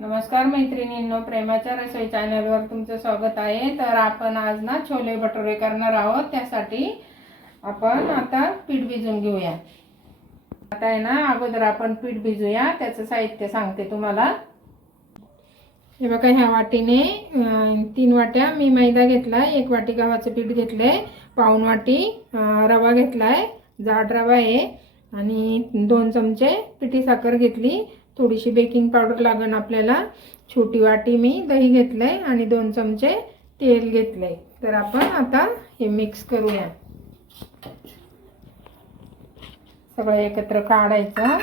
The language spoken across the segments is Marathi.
नमस्कार मैत्रिणींनो प्रेमाच्या रसोई चॅनलवर तुमचं स्वागत आहे. तर आपण आज ना छोले भटुरे करणार आहोत. त्यासाठी आपण आता पीठ भिजून घेऊया. आता आहे ना अगोदर आपण पीठ भिजूया. त्याचं साहित्य सांगते तुम्हाला. हे बघा ह्या वाटीने तीन वाट्या मी मैदा घेतला एक वाटी गव्हाचं पीठ घेतलंय. पाऊन वाटी रवा रवा घेतलाय. जाड रवा आहे. आणि दोन चमचे पिठी साखर घेतली. थोडीशी बेकिंग पावडर लागण आपल्याला छोटी वाटी मी दही घेतलंय आणि दोन चमचे तेल घेतलंय. तर आपण आता हे मिक्स करूया. सगळं एकत्र काढायचं.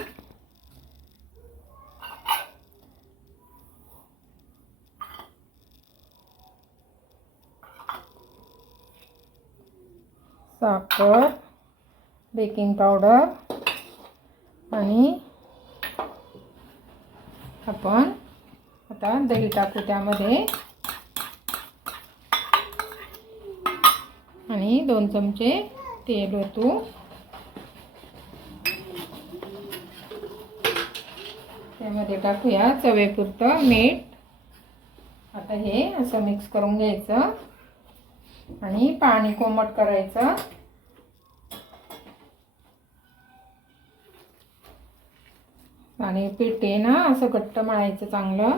साखर बेकिंग पावडर आणि आपण आता दही टाकू त्यामध्ये. आणि दोन चमचे तेल ओतू. त्यामध्ये टाकूया चवेपुरतं मीठ. आता हे असं मिक्स करून घ्यायचं. आणि पाणी कोमट करायचं. आणि पीठ आहे ना असं घट्ट मळायचं चांगलं.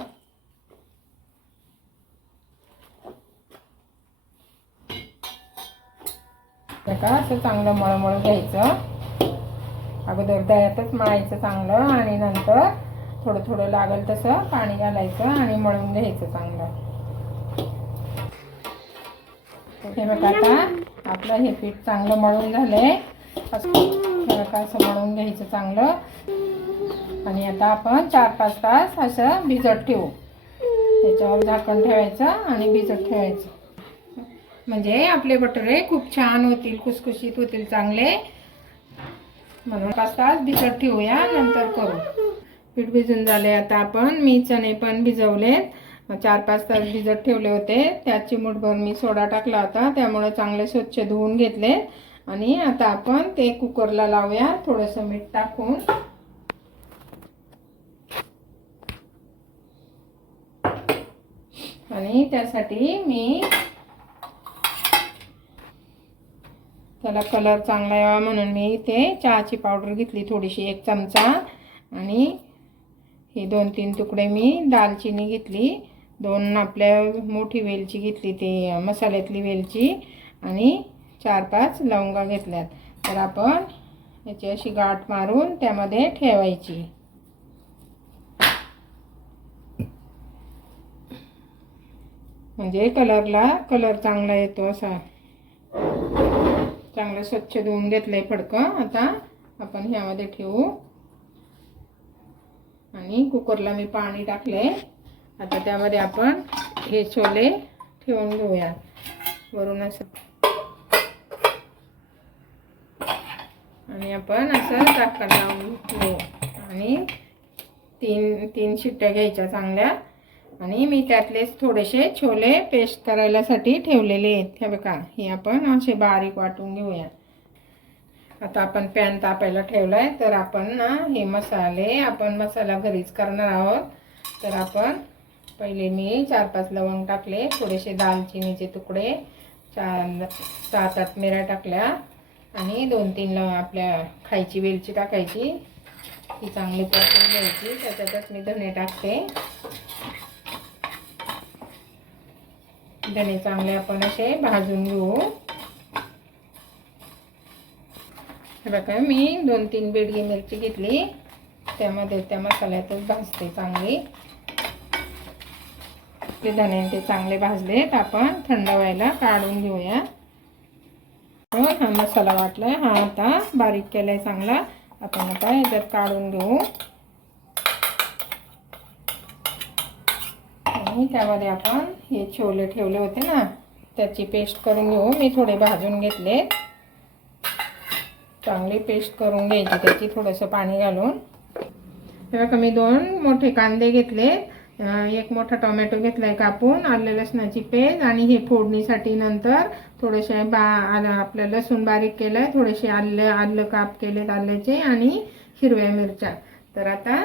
का असं चांगलं मळमळ घ्यायचं. अगोदर दह्यातच मळायचं चांगलं आणि नंतर थोडं थोडं लागल तसं पाणी घालायचं आणि मळून घ्यायचं चांगलं. हे बघा आता आपलं हे पीठ चांगलं मळून झालंय. असं असं मळून घ्यायचं चांगलं. आणि आता आपण चार पाच तास असं भिजत ठेवू. त्याच्यावर झाकण ठेवायचं आणि भिजत ठेवायचं. म्हणजे आपले बटाटे खूप छान होतील खुसखुशीत होतील चांगले. म्हणून पाच तास भिजत ठेवूया नंतर करू. पीठ भिजून झाले आता आपण. मी चणे पण भिजवलेत. चार पाच तास भिजत ठेवले होते. त्यात चिमूटभर मी सोडा टाकला होता. त्यामुळे चांगले स्वच्छ धुवून घेतले आणि आता आपण ते कुकरला लावूया. थोडंसं मीठ टाकून. आणि त्यासाठी मी त्याला कलर चांगला यावा म्हणून मी इथे चहाची पावडर घेतली थोडीशी एक चमचा. आणि हे दोन तीन तुकडे मी दालचिनी घेतली. दोन आपल्या मोठी वेलची घेतली ती मसाल्यातली वेलची. आणि चार पाच लवंगा घेतल्यात. तर आपण याची अशी गाठ मारून त्यामध्ये ठेवायची. म्हणजे कलरला कलर चांगला येतो असा. चांगलं स्वच्छ धुवून घेतलंय फडकं. आता आपण ह्यामध्ये ठेवू. आणि कुकरला मी पाणी टाकले आता त्यामध्ये आपण हे छोले ठेवून घेऊया. वरून असं. आणि आपण असं झाकण लावून घेऊ. आणि तीन तीन शिट्ट्या घ्यायच्या चांगल्या. आणि मी त्यातलेच थोडेसे छोले पेस्ट करायलासाठी ठेवलेले आहेत. हे बघा हे आपण असे बारीक वाटून घेऊया. आता आपण पॅन तापायला ठेवलाय तर आपण ना हे मसाले आपण मसाला घरीच करणार आहोत. तर आपण पहिले मी चार पाच लवंग टाकले थोडेसे दालचिनीचे तुकडे चार सात आठ मिऱ्या टाकल्या आणि दोन तीन लव आपल्या खायची वेलची टाकायची. ती चांगली परतून घ्यायची त्याच्यातच मी धने टाकते. धणे चांगले आपण असे भाजून घेऊ. हे बघा मी दोन तीन बेडगी मिरची घेतली. त्यामध्ये त्या मसाल्यातच भाजते चांगली. ते धने ते चांगले भाजलेत. आपण थंड व्हायला काढून घेऊया. हा मसाला वाटलाय. हा आता बारीक केलाय चांगला. आपण आता याच्यात काढून घेऊ. आणि त्यामध्ये आपण हे छोले ठेवले होते ना त्याची पेस्ट करून घेऊ. मी थोडे भाजून घेतले. चांगली पेस्ट करून घ्यायची त्याची थोडंसं पाणी घालून. तेव्हा मी दोन मोठे कांदे घेतले. एक मोठा टोमॅटो घेतलाय कापून आलं लसणाची पेस्ट आणि हे फोडणीसाठी नंतर थोडेसे बा आपलं लसूण बारीक केलंय थोडेसे आलं आलं काप केलेत आल्याचे आणि हिरव्या मिरच्या. तर आता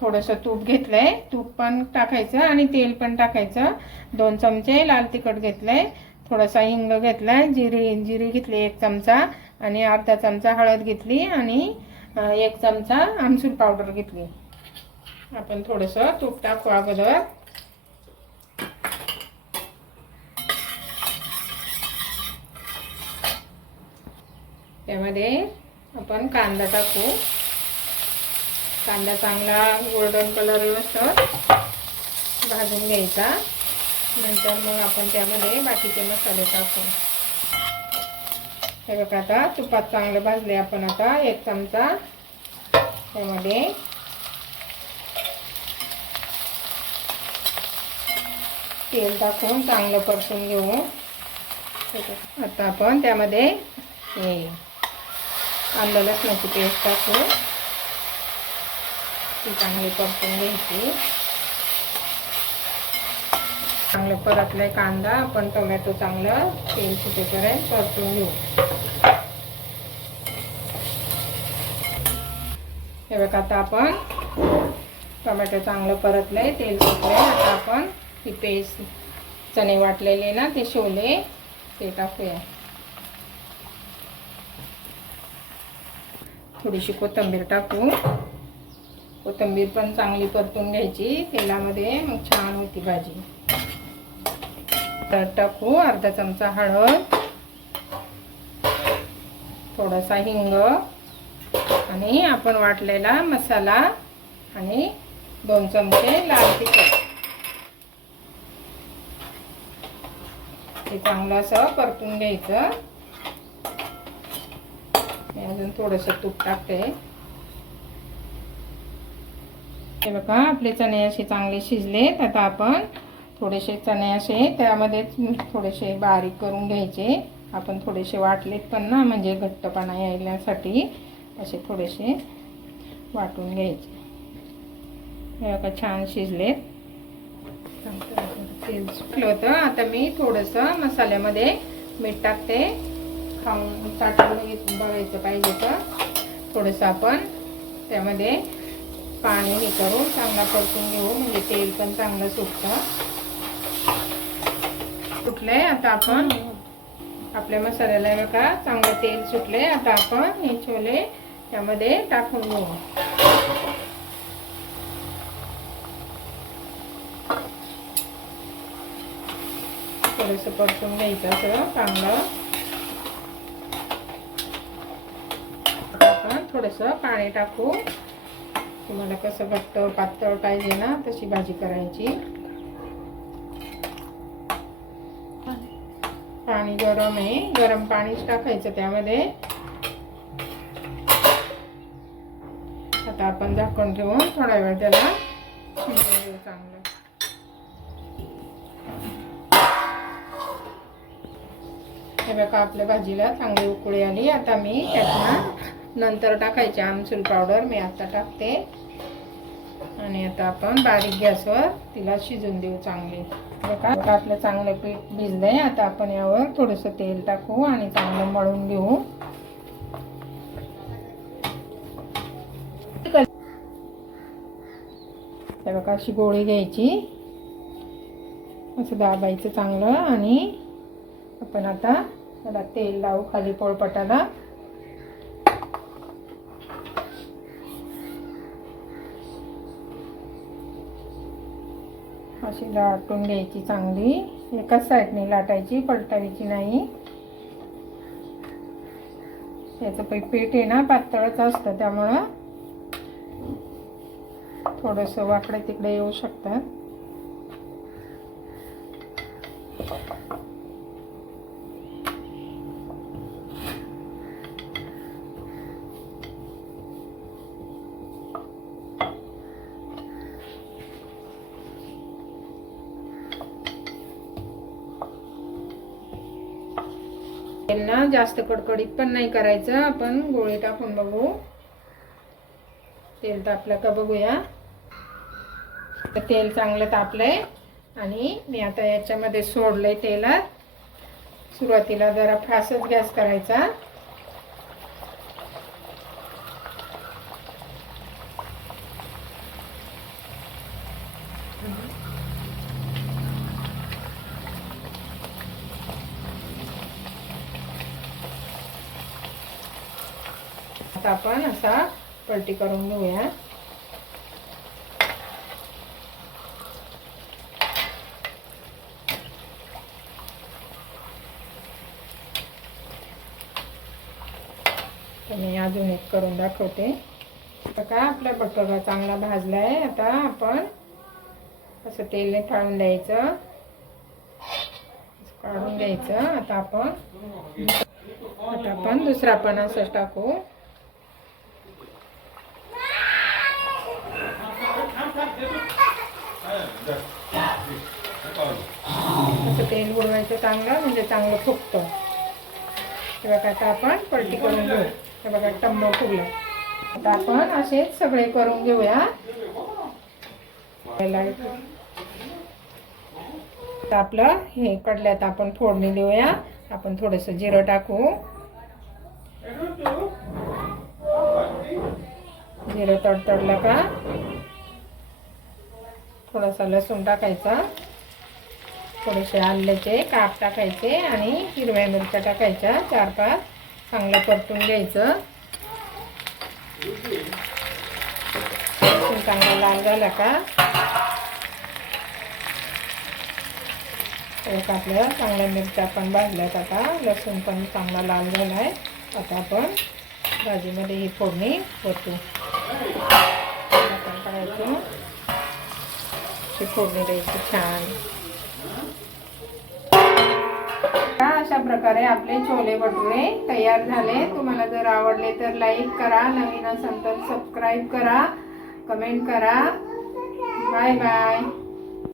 थोडंसं तूप घेतलं आहे तूप पण टाकायचं आणि तेल पण टाकायचं. दोन चमचे लाल तिखट घेतलं आहे थोडासा हिंग घेतलाय. जिरी जिरी घेतली एक चमचा आणि अर्धा चमचा हळद घेतली आणि एक चमचा आमसूल पावडर घेतली. आपण थोडंसं तूप टाकू अगोदर. त्यामध्ये आपण कांदा टाकू. कांदा चांगला गोल्डन कलर व्यवस्थित भाजून घ्यायचा. नंतर मग आपण त्यामध्ये बाकीचे मसाले टाकू. हे बघा आता तुपात चांगलं भाजले आपण आता एक चमचा. त्यामध्ये तेल टाकून चांगलं परतून घेऊ. आता आपण त्यामध्ये हे आलं लसणाची पेस्ट टाकू. ती चांगली परतून घ्यायची. चांगलं परतलाय कांदा आपण टोमॅटो चांगलं तेल सुटेपर्यंत परतून घेऊ. हे बघा आता आपण टोमॅटो चांगलं परतलंय तेल सुटलंय. आता आपण ही पेस्ट चणे वाटलेले ना ते शोले ते टाकूया. थोडीशी कोथिंबीर टाकू. कोथिंबीर पण चांगली परतून घ्यायची. तेलामध्ये मग छान होती भाजी. तर टाकू अर्धा चमचा हळद. थोडासा हिंग. आणि आपण वाटलेला मसाला आणि दोन चमचे लाल तिखट. हे चांगलं असं परतून घ्यायचं. मी अजून थोडंसं तूप टाकते. हे बघा आपले चणे असे चांगले शिजलेत. आता आपण थोडेसे चणे असे त्यामध्येच थोडेसे बारीक करून घ्यायचे. आपण थोडेसे वाटलेत पण ना म्हणजे घट्टपणा यायल्यासाठी असे थोडेसे वाटून घ्यायचे. हे बघा छान शिजलेत. तेल सुटलं होतं. आता मी थोडंसं मसाल्यामध्ये मीठ टाकते. खाऊन चाटून घेत- बघायचं पाहिजे तर. थोडंसं आपण त्यामध्ये पाणी हे करून चांगला परतून घेऊ. म्हणजे तेल पण चांगलं सुटतं. सुटलंय आता आपण. आपल्या मसाल्याला बघा चांगलं तेल सुटले आता आपण हे छोले त्यामध्ये टाकून घेऊ. थोडंसं परतून घ्यायचं असं चांगलं. आपण थोडंसं पाणी टाकू. तुम्हाला कसं घट्ट पातळ पाहिजे ना तशी भाजी करायची. पाणी गरम आहे. गरम पाणीच टाकायचं त्यामध्ये. आता आपण झाकण ठेवून थोडा वेळ त्याला शिजवून चांगलं. हे बघा आपल्या भाजीला चांगली उकळी आली. आता मी त्यात नंतर टाकायची आमसूल पावडर. मी आता टाकते. आणि आता आपण बारीक गॅसवर तिला शिजून देऊ चांगली. बघा आपलं चांगलं पीठ भिजलंय. आता आपण यावर थोडंसं तेल टाकू आणि चांगलं मळून घेऊ. हे बघा अशी गोळी घ्यायची. असं दाबायचं चांगलं आणि आपण आता त्याला तेल लावू खाली पोळपटाला. अशी लाटून घ्यायची चांगली. एकाच साईडने लाटायची पलटायची नाही. याचं पै पीठ आहे ना पातळच असतं त्यामुळं. थोडंसं वाकडं तिकडे येऊ शकतात त्यांना जास्त कडकडीत पण नाही करायचं. आपण गोळी टाकून बघू. तेल तापलं का बघूया. तर तेल चांगलं तापलंय. आणि मी आता याच्यामध्ये सोडलंय तेलात. सुरुवातीला जरा फासच गॅस करायचा. आता आपण असा पलटी करून घेऊया. मी अजून एक करून दाखवते. आता का आपला बटाटा चांगला भाजला आहे आता आपण असं तेल काढून द्यायचं. काढून द्यायचं आता आपण आता आपण दुसरा पण असंच टाकू. असं तेल बुडवायचं चांगलं म्हणजे चांगलं फुगतं. हे बघा आता आपण पलटी करून घेऊ. हे बघा टंब फुगलं. आता आपण असेच सगळे करून घेऊया. आता आपलं हे कडल्यात आपण फोडणी देऊया. आपण थोडंसं जिरं टाकू. जिरं तडतडलं का? थोडासा लसूण टाकायचा. थोडेसे आल्याचे काप टाकायचे आणि हिरव्या मिरच्या टाकायच्या. चार पाच. चांगलं परतून घ्यायचं. चांगला लाल झाला का? एक आपल्या चांगल्या मिरच्या पण भाजल्यात आता. लसूण पण चांगला लाल झाला आहे आता आपण भाजीमध्ये ही फोडणी होतो करायचो. ही फोडणी द्यायची छान. अशा प्रकारे आपले छोले भटुरे तयार झाले. तुम्हाला जर आवडले तर लाईक करा नवीन असेल तर सबस्क्राईब करा कमेंट करा. Bye bye